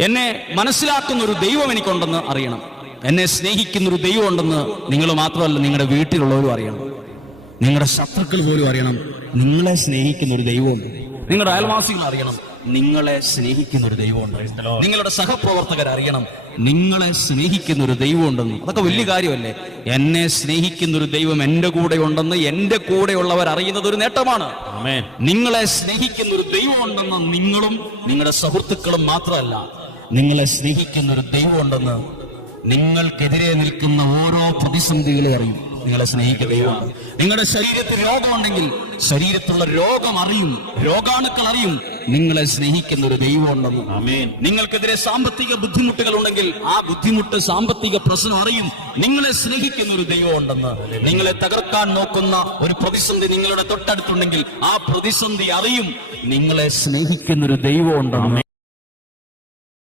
എന്നെ മനസ്സിലാക്കുന്ന ഒരു ദൈവം എനിക്കുണ്ടെന്ന് അറിയണം. എന്നെ സ്നേഹിക്കുന്ന ഒരു ദൈവം ഉണ്ടെന്ന് നിങ്ങൾ മാത്രമല്ല, നിങ്ങളുടെ വീട്ടിലുള്ളവരും അറിയണം. നിങ്ങളുടെ ശത്രുക്കൾ പോലും അറിയണം നിങ്ങളെ സ്നേഹിക്കുന്ന ഒരു ദൈവമുണ്ട്. നിങ്ങളുടെ അയൽവാസികൾ അറിയണം നിങ്ങളെ സ്നേഹിക്കുന്ന ഒരു ദൈവമുണ്ട്. നിങ്ങളുടെ സഹപ്രവർത്തകർ അറിയണം നിങ്ങളെ സ്നേഹിക്കുന്ന ഒരു ദൈവമുണ്ടെന്ന്. അതൊക്കെ വലിയ കാര്യമല്ലേ? എന്നെ സ്നേഹിക്കുന്ന ഒരു ദൈവം എന്റെ കൂടെ ഉണ്ടെന്ന് എന്റെ കൂടെയുള്ളവർ അറിയുന്നത് ഒരു നേട്ടമാണ്. നിങ്ങളെ സ്നേഹിക്കുന്ന ഒരു ദൈവം ഉണ്ടെന്ന് നിങ്ങളും നിങ്ങളുടെ സുഹൃത്തുക്കളും മാത്രമല്ല, നിങ്ങളെ സ്നേഹിക്കുന്ന ഒരു ദൈവം ഉണ്ടെന്ന് നിങ്ങൾക്കെതിരെ നിൽക്കുന്ന ഓരോ പ്രതിസന്ധികളെ അറിയും. നിങ്ങളെ സ്നേഹിക്കുന്ന ദൈവമാണ്. നിങ്ങളുടെ ശരീരത്തിൽ രോഗമുണ്ടെങ്കിൽ ശരീരത്തിലുള്ള രോഗം അറിയും, രോഗാണുക്കൾ അറിയും നിങ്ങളെ സ്നേഹിക്കുന്ന ഒരു ദൈവം ഉണ്ടെന്ന്. നിങ്ങൾക്കെതിരെ സാമ്പത്തിക ബുദ്ധിമുട്ടുകൾ ഉണ്ടെങ്കിൽ ആ ബുദ്ധിമുട്ട്, സാമ്പത്തിക പ്രശ്നം അറിയും നിങ്ങളെ സ്നേഹിക്കുന്ന ഒരു ദൈവം ഉണ്ടെന്ന്. നിങ്ങളെ തകർക്കാൻ നോക്കുന്ന ഒരു പ്രതിസന്ധി നിങ്ങളുടെ തൊട്ടടുത്തുണ്ടെങ്കിൽ ആ പ്രതിസന്ധി അറിയും നിങ്ങളെ സ്നേഹിക്കുന്ന ഒരു ദൈവം ഉണ്ടെന്ന്.